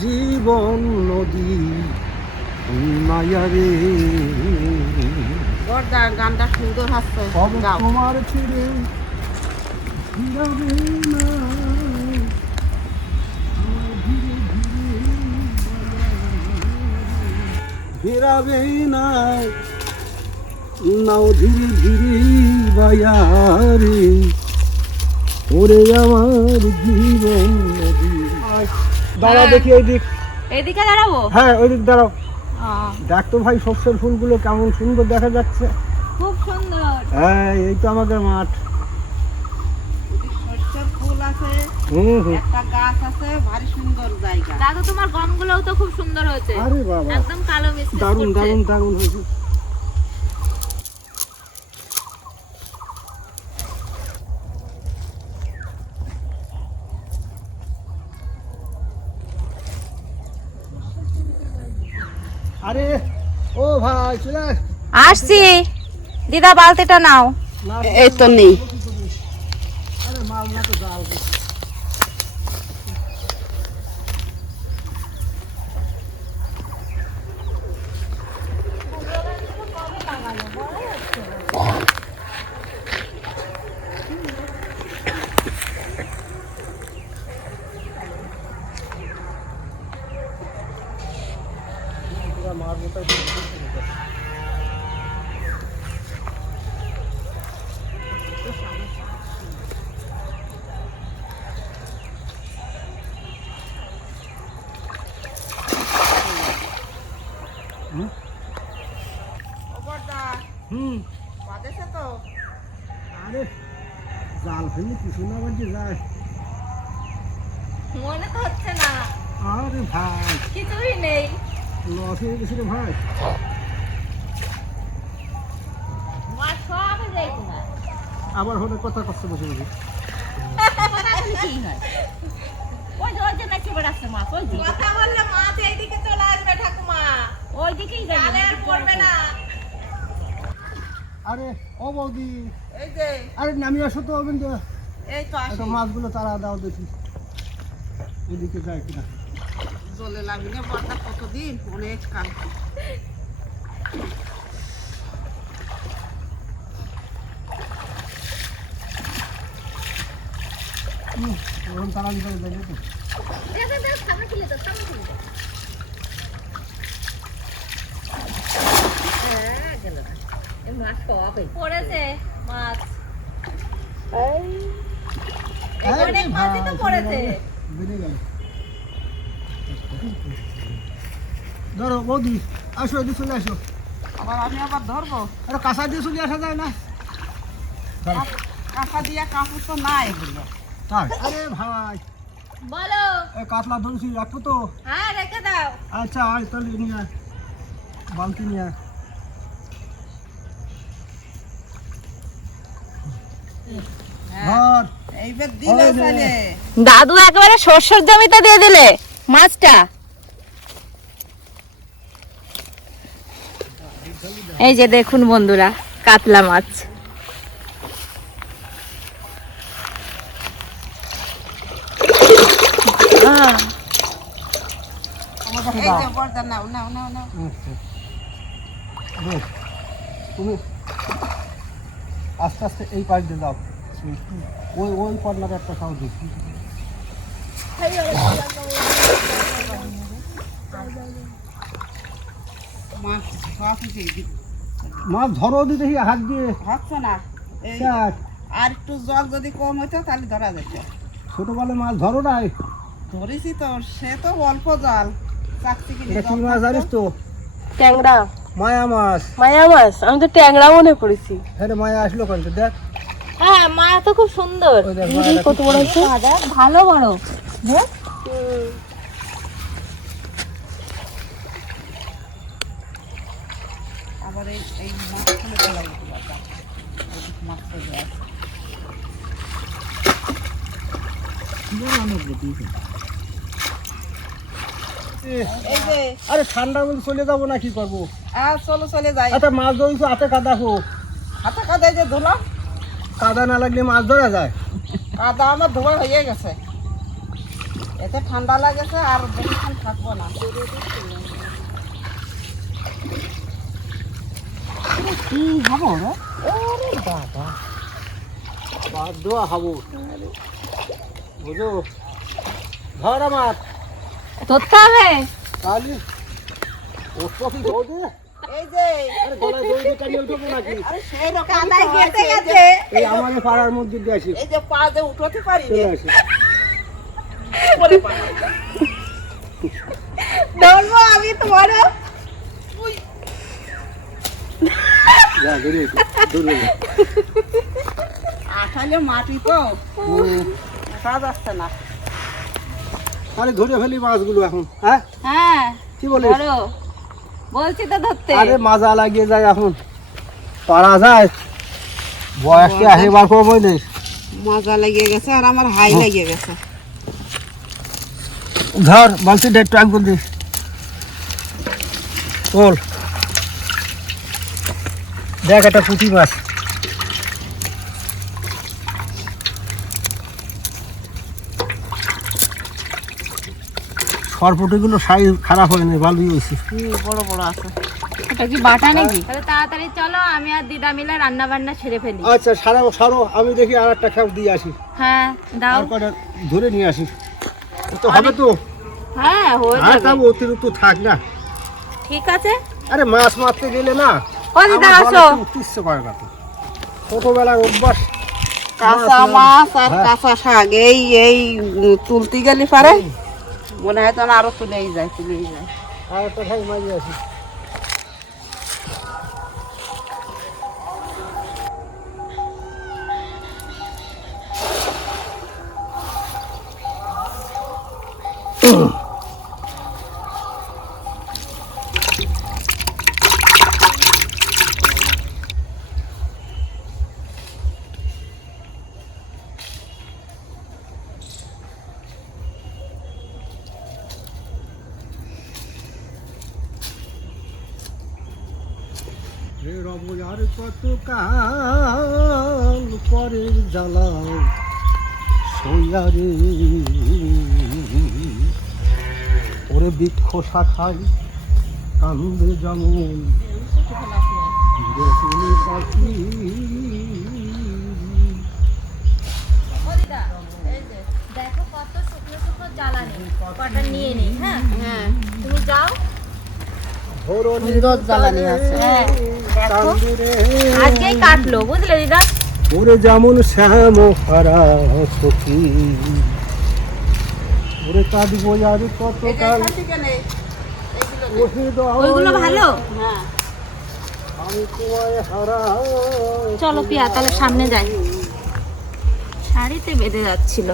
জীবন নদী ওই মায়া রে। বর্দা গানটা সুন্দর গাও। তোমার ছেড়ে ফিরাবে না। ধীরে ধীরে ফেরাবে না। নাও ধীরে ধীরে বায়ারে ওরে আমার জীবন নদী। দাঁড়া হ্যাঁ। দেখি দিক এইদিকে দাঁড়াবো? হ্যাঁ ওই দিক দাঁড়াও দেখ তো ভাই শস্যের ফুলগুলো কেমন সুন্দর দেখা যাচ্ছে। খুব সুন্দর। হ্যাঁ এই তো আমাদের মাঠ। সরষের ফুল আছে হুম হুম। একটা গাছ আছে ভারী সুন্দর জায়গা। দাদু তোমার গমগুলোও তো খুব সুন্দর হয়েছে। একদম কালো মিষ্টি দারুণ দারুণ দারুণ হয়েছে। আরে ও ভাই চলে আসছি। দিদা বালতিটা নাও। এই তো নেই আরে মাল না তো জাল ও বর্দা হুম বাজেছে তো আরে জাল কিছু না বাজে যায় মনে তো হচ্ছে না। আরে ভাই। কিছুই নেই। লস হয়ে গেছে রে ভাই। মাছ সব যাই তোমার। আবার হলে কথা কষ্ট বসে বসে। হয় কথা বললে মাছ এইদিকে চলে আসবে ঠাকুমা। যাবে আর পড়বে না। আরে ও বৌদি। এই যে। আরে নামিয়ে আসো তো অবিন্দ এই তো আসি। মাছগুলো তারা দাও দেখি। এদিকে যায় কিনা। জলে লাগলে বর্দা কতদিন? অনেক কাল। ওরকম তারা তো খুলে খুলে হ্যাঁ, গেল না। মাছ পেয়ে পড়েছে মাছ। আরে অনেক মাছই তো পড়েছে। ধরো বৌদি আসো এদিকে চলে আসো। আবার আমি আবার ধরবো? আরে কাঁচা দিয়ে চলে আসা যায় না। কাঁচা দিয়া কাপড় তো নাই। তাই আরে ভাই। বলো। কাতলা ধরছি রাখব তো। হ্যাঁ রেখে দাও। আচ্ছা আয় তাহলে নিয়ে আয়। বালতি নিয়ে আয়। দাদু একেবারে শস্যর জমিতে দিয়ে দিলে মাছটা। এই যে দেখুন বন্ধুরা কাতলা মাছ। আচ্ছা। আস্তে আস্তে এই পাশ দিয়ে দাও ওই ওই একটা খাও দেখি মাছ ধরো দি দেখি হাত দিয়ে। হচ্ছে না? আর একটু জল যদি কম হইতো তাহলে ধরা যেত। ছোটবেলা মাছ ধরো নাই? ধরেছি তো সে তো অল্প জল। মাছ। জানিস তো ট্যাংরা। মায়া মাছ। মায়া মাছ আমি তো ট্যাংরা মনে করেছি। হ্যাঁ মায়া আসলো কিন্তু দেখ। হ্যাঁ মা তো খুব সুন্দর। কত বড় হচ্ছে ভালো বড় হ্যাঁ আবার এই এই ফেলা মাছ আরে ঠান্ডার মধ্যে চলে যাব না কি করব? আর চলো চলে যাই। আচ্ছা মাছ ধরেছো হাতে কাদা হোক। হাতে কাদে যে ধুলো। কাদা না লাগলে মাছ ধরা যায়। আদা আমার ধোয়া হয়ে গেছে। এতে ঠান্ডা লাগেছে আর বেশিক্ষণ থাকব না। কি হব রে? ওরে বাবা। বাদ দেওয়া হব। বুঝো? ধর আমার। ধরতে হবে। তাহলে ওর প্রতি এই যে আরে গলায় দড়ি দিয়ে টানিয়ে উঠবো নাকি? আরে সেই রকম কাদায় তো গেঁথে এই গেছে। যে এই আমাকে পাড়ার মধ্যে দিয়ে আসি। এই যে পা যে উঠোতে পারি চলে আসি। করে পা ধরবো আমি তোমারও যা দৌড়ে দৌড়ে আঠালে মাটি তো। উঠা যাচ্ছে না। আরে ধরে ফেলি মাছগুলো এখন হ্যাঁ? হ্যাঁ। কি ধরো। বলছি তো ধরতে। আরে মাজা লাগিয়ে যায় এখন। পারা যায়। বয়সকে আহিবার কমই নেই মজা লাগিয়ে গেছে আর আমার হাই লাগিয়ে গেছে। ধর বলছি ডেট ট্রাক করে দিস বল দেখ একটা পুঁটি মাছ। সরপুটিগুলো সাইজ খারাপ হয়নি ভালোই হয়েছে। বড় বড় আছে। এটা কি বাটা নাকি? তাহলে তাড়াতাড়ি চলো আমি আর দিদা মিলে রান্না বান্না সেরে ফেলি। আচ্ছা সারা সারো আমি দেখি আর একটা খাপ দিয়ে আসি। হ্যাঁ দাও। আর ধরে নিয়ে আসি। তো হবে তো? হ্যাঁ হয়ে আর যাবে। তাও অতিরিক্ত থাক না। ঠিক আছে। আরে মাছ মারতে গেলে না ও দিদা আসো। উঠতে করে না তো ছোটবেলার অভ্যাস। কাঁচা মাছ আর কাঁচা শাক এই এই তুলতে গেলে পারে? মনে হয় তো আরও তুলেই যায় তুলেই যায়। আর একটা খাই মাঝে আসি রে আর কত কাল পরের জ্বালা সইয়ারে ওরে বৃক্ষ শাখায় কান্দে যেমন দেখো কত শুকনো শুকনো জ্বালানি। কটা নিয়ে নিই হ্যাঁ? হ্যাঁ। তুমি যাও। সুন্দর জ্বালানি আছে। হ্যাঁ আজকেই কাটলো বুঝলে দিদা? ওরে যেমন শ্যাম হারা সখী। ওরে কাঁদবো আর কত কাল ওইগুলো ভালো? হ্যাঁ। চলো পিয়া তাহলে সামনে যাই। শাড়িতে বেঁধে যাচ্ছিল।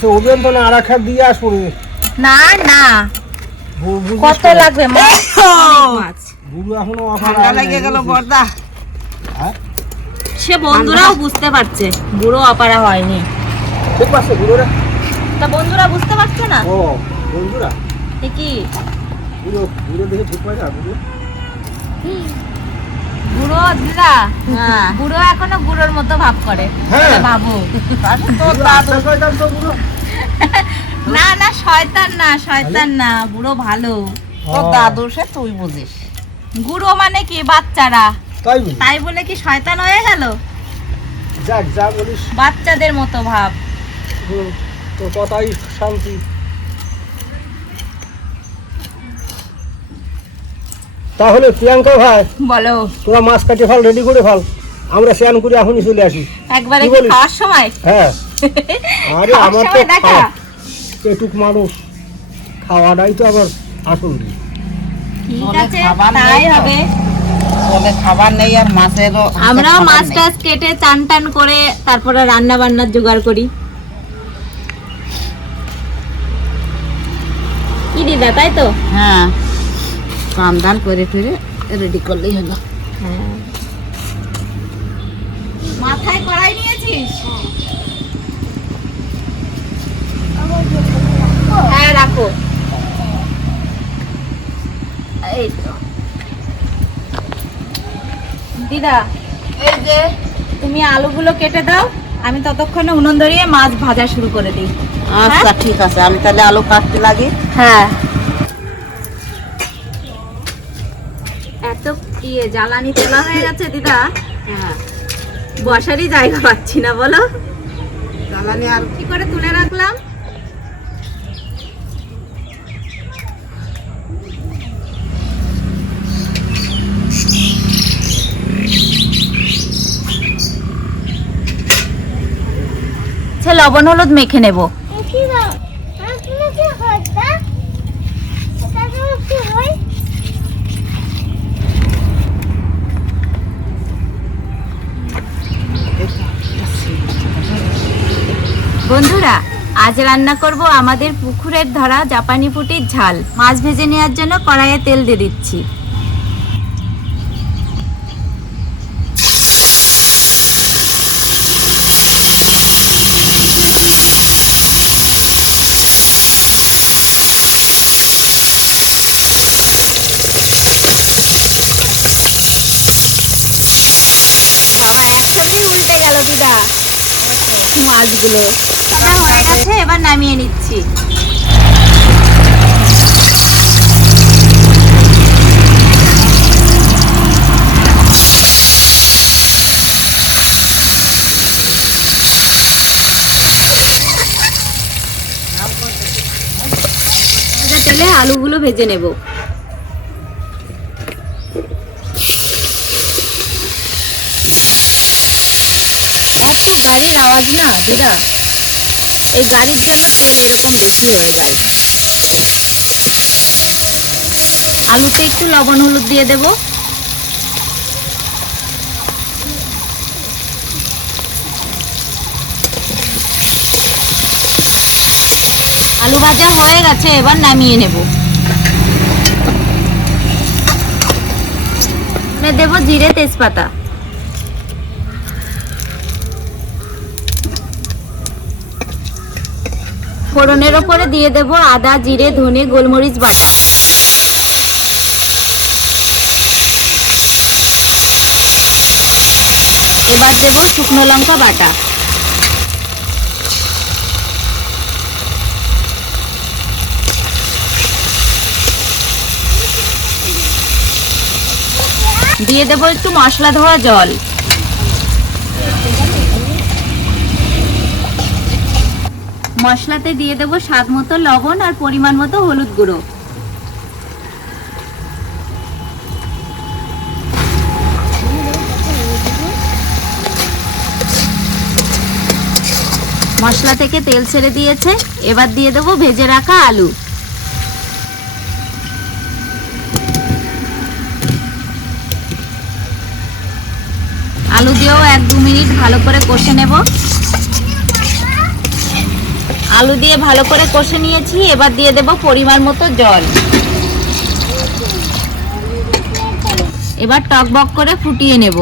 মাসে ওজন তো না আর হাত দিয়ে আসব রে। না না। কত লাগবে মাছ। বুড়ো এখনও অফার লেগে গেল বর্দা সে বন্ধুরাও বুঝতে পারছে বুড়ো অপারা হয়নি। ঠিক পাচ্ছে বুড়ো রে। তা বন্ধুরা বুঝতে পারছে না? ও বন্ধুরা। কি? বুড়ো বুড়ো দেখে ঠিক পাই না বুড়ো বুড়ো দিদা হ্যাঁ। বুড়ো এখনও বুড়োর মতো ভাব করে। হ্যাঁ। বাবু। তো বুড়ো। না না শয়তান না শয়তান না বুড়ো ভালো। দাদু সে তুই বুঝিস। বুড়ো মানে কি বাচ্চারা? তাই বলে কি শয়তান হয়ে গেল? যাক যা বলিস। বাচ্চাদের মতো ভাব। তোর কথাই শান্তি। তাহলে প্রিয়াঙ্কা ভাই বলো। তোরা মাছ কাটে ফেল রেডি করে ফেল। আমরা স্নান করে এখনই চলে আসি। একবারে কি খাওয়ার সময়? হ্যাঁ। আরে আমার তো পেটুক মানুষ। খাওয়াটাই তো আবার আসল। ঠিক আছে খাবার তাই হবে। বলে খাবার নেই আর মাছেরও আমরাও মাছ। টাছ কেটে চান টান করে তারপরে রান্না বান্নার জোগাড় করি। কি দিদা তাই তো? হ্যাঁ। স্নান দান করে টরে রেডি করলেই হলো। মাথায় কড়াই নিয়েছিস? হ্যাঁ রাখো। এই তো। দিদা এই যে। তুমি আলুগুলো কেটে দাও আমি ততক্ষণে উনুন ধরিয়ে মাছ ভাজা শুরু করে দিই। আচ্ছা ঠিক আছে আমি তাহলে আলু কাটতে লাগি। হ্যাঁ। এত ইয়ে জ্বালানি তোলা হয়ে গেছে দিদা। হ্যাঁ। বসারই জায়গা পাচ্ছি না বলো। জ্বালানি আর কি করে তুলে রাখলাম? লবণ হলুদ মেখে নেব। বন্ধুরা, আজ রান্না করব আমাদের পুকুরের ধরা জাপানি পুটির ঝাল। মাছ ভেজে নেওয়ার জন্য কড়াইয়ে তেল দিয়ে দিচ্ছি বাবা একসাথেই উল্টে গেল দিদা মাছগুলো। এটা হয়ে গেছে এবার নামিয়ে নিচ্ছি। আলুগুলো ভেজে নেব। আওয়াজ না দিদা এই গাড়ির জন্য তেল এরকম বেশি হয়ে যায়। আলুতে একটু লবণ হলুদ দিয়ে দেব। আলু ভাজা হয়ে গেছে, এবার নামিয়ে নেব। দেব জিরে তেজপাতা। ফোড়নের ওপরে দিয়ে দেব আদা, জিরে, ধনে, গোলমরিচ, বাটা। এবার দেব শুকনো লঙ্কা বাটা। দিয়ে দেব একটু মশলা ধোয়া জল। মশলাতে দিয়ে দেবো স্বাদ মতো লবণ আর পরিমাণ মতো হলুদ গুঁড়ো। মশলা থেকে তেল ছেড়ে দিয়েছে, এবার দিয়ে দেবো ভেজে রাখা আলু। আলু দিয়েও এক দু মিনিট ভালো করে কষে নেব। আলু দিয়ে ভালো করে কষে নিয়েছি এবার দিয়ে দেব পরিমাণ মতো জল। এবার টক বক করে ফুটিয়ে নেব।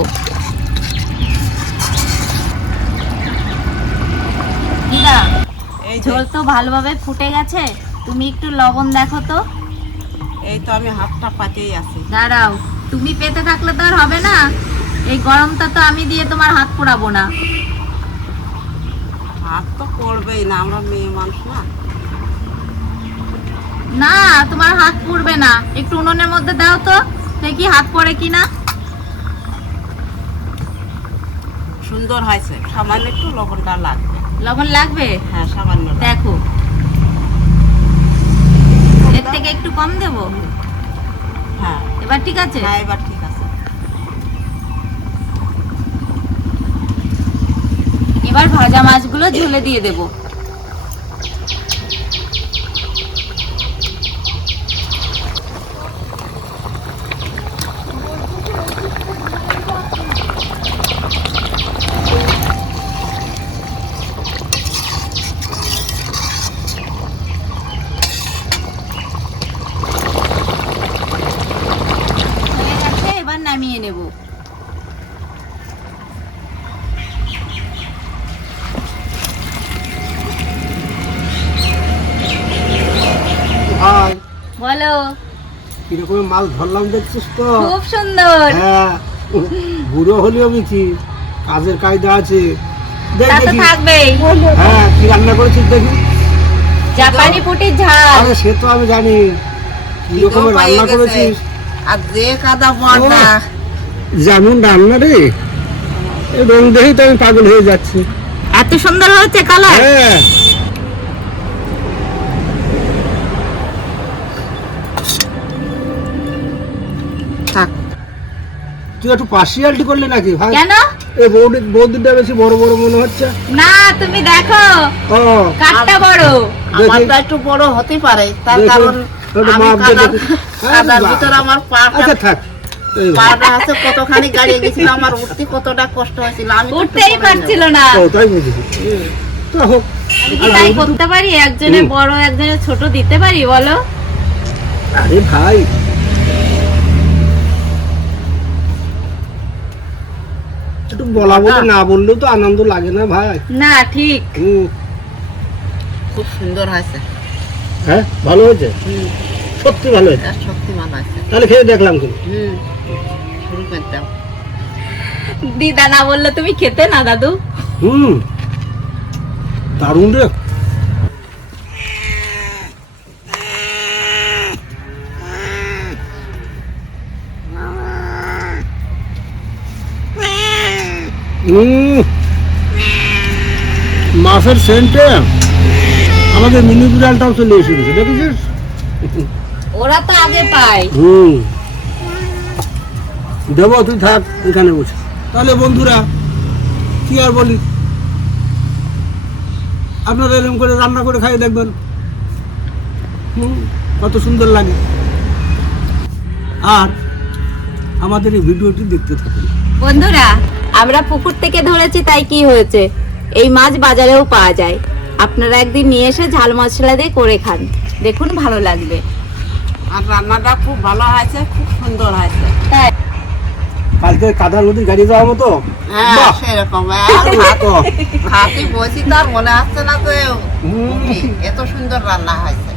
ঝোল তো ভালোভাবে ফুটে গেছে তুমি একটু লবণ দেখো তো। এই তো আমি হাতটা পাতেই আছি। দাঁড়াও তুমি পেতে থাকলে তো আর হবে না। এই গরমটা তো আমি দিয়ে তোমার হাত পোড়াবো না। হাত তো পড়বেই না আমরা মেয়ে মানুষ না। না তোমার হাত পুড়বে না। একটু উনুনের মধ্যে দাও তো দেখি হাত পড়ে কিনা। সুন্দর হয়েছে সামান্য একটু লবণটা লাগবে। লবণ লাগবে? হ্যাঁ সামান্য দেখো। এর থেকে একটু কম দেব। হ্যাঁ। এবার ঠিক আছে? হ্যাঁ এবার ঠিক আছে এবার ভাজা মাছগুলো ঝুলে দিয়ে দেব। কীরকম মাছ ধরলাম দেখছিস তো? খুব সুন্দর। হ্যাঁ বুড়ো হলেও মিছি কাজের কায়দা আছে। দেখ দেখি। হ্যাঁ কি রান্না করেছিস দেখি? জাপানি পুটির ঝাল। আরে সে তো আমি জানি। কি পাইয়ে রান্না করেছিস? আর যে কাদা মজা যেমন রান্না রে। এই রং দেখেই তো আমি পাগল হয়ে যাচ্ছি। এত সুন্দর হয়েছে কালার হ্যাঁ। তুই একটু পার্সিয়ালিটি করলি নাকি? ভাই কেন? বৌদি বৌদিটা বেশি বড় বড় মনে হচ্ছে। না তুমি দেখো ও কাঠটা বড়। আমারটা একটু বড় হতে পারে তার কারণ কাদার। হ্যাঁ। ভিতরে আমার আচ্ছা থাক। পাটা হাতে কতখানি গাড়িয়ে গেছিল আমার উঠতে কতটা কষ্ট হয়েছিল আমি উঠতেই পারছিল না। ও তাই বুঝেছি। তা হোক। তাই করতে পারি? একজনে বড় একজনে ছোট দিতে পারি বলো? আরে ভাই একটু বলা বলি না বললেও তো আনন্দ লাগে না ভাই। না ঠিক। খুব সুন্দর হয়েছে। হ্যাঁ ভালো হয়েছে? সত্যি ভালো হয়েছে? সত্যি ভালো হয়েছে। তাহলে খেয়ে দেখলাম কিন্তু শুরু করতাম দিদা না বললে তুমি খেতে না দাদু? হুম। দারুণ রে। মাছের সেন্টে আমাদের মিনি বিড়ালটাও চলে এসেছে দেখেছিস? ওরা তো আগে পায়। হুম। দেবো তুই থাক এখানে বসে। তাহলে বন্ধুরা কি আর বলি? আপনারা এরকম করে রান্না করে খাই দেখবেন। হুম কত সুন্দর লাগে। আর আমাদের এই ভিডিওটি দেখতে থাকুন। বন্ধুরা আমরা পুকুর থেকে ধরেছি তাই কি হয়েছে? এই মাছ বাজারেও পাওয়া যায়। আপনারা একদিন নিয়ে এসে ঝাল মশলা দিয়ে করে খান। দেখুন ভালো লাগবে। আর রান্নাটা খুব ভালো হয়েছে খুব সুন্দর হয়েছে। তাই। কালকে কাদা নদী গাড়ি যাওয়ার মতো? হ্যাঁ! সেরকম। তো, হাতে বসি তো আর মনে আসছে না যে হুম, এত সুন্দর রান্না হয়েছে।